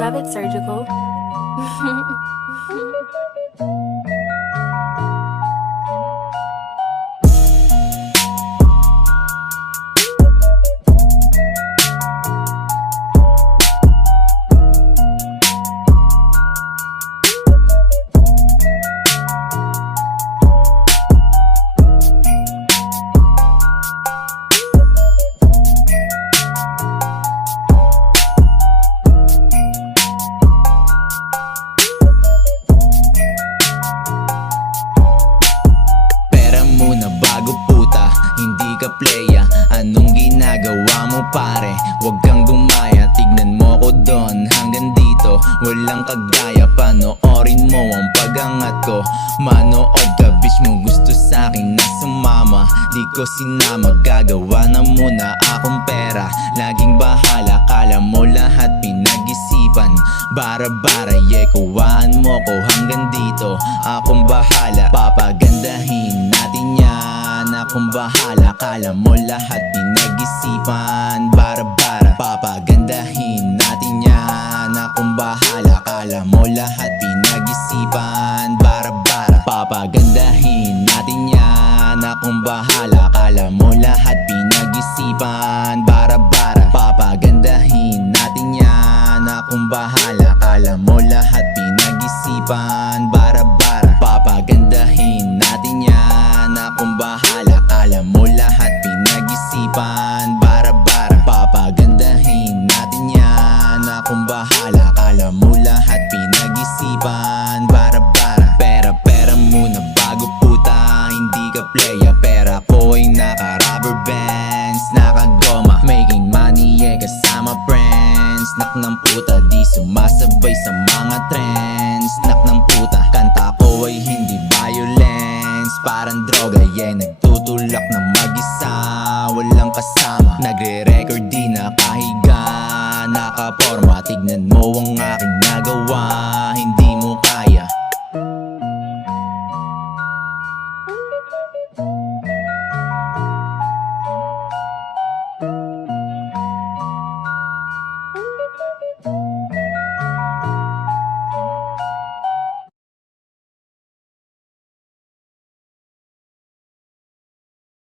Love it surgical. Bago puta, hindi ka playa. Anong ginagawa mo pare? Huwag kang gumaya, tignan mo ko doon. Hanggang dito, walang kagaya. Panoorin mo ang pagangat ko. Manood ka, bitch mo gusto sa'kin na sumama. Di ko sinama, gagawa na muna akong pera. Laging bahala, kala mo lahat pinag-isipan. Bara-bara, yeah, kuwaan mo ko hanggang dito. Akong bahala, papagandahin natin yan. Akong bahala, kala mo lahat pinag-isipan. Bara-bara, papagandahin natin yan. Akong bahala, kala mo lahat pinag-isipan. Bara-bara, papagandahin natin yan. Akong bahala, kala mo lahat pinag-isipan. Bara-bara, papagandahin natin yan. Akong bahala, kala mo lahat pinag-isipan. Bara-bara, papagandahin natin yan. Akong bahala, kala mo lahat pinag-isipan. Bara-bara, papagandahin natin yan. Akong bahala, kala mo lahat pinag-isipan. Bara-bara, pera-pera muna bago puta. Hindi ka playa, pera ko ay naka-rubber bands, naka-goma. Making money, yeah, kasama friends. Nak ng puta, di sumasabay sa mga trends. Nak ng puta, kanta ko ay hindi violence. Parang droga, yeah, nagtutulak na mag-isa. Walang kasama, nagre-record di nakahiga. Nakaporma, tignan mo ang aking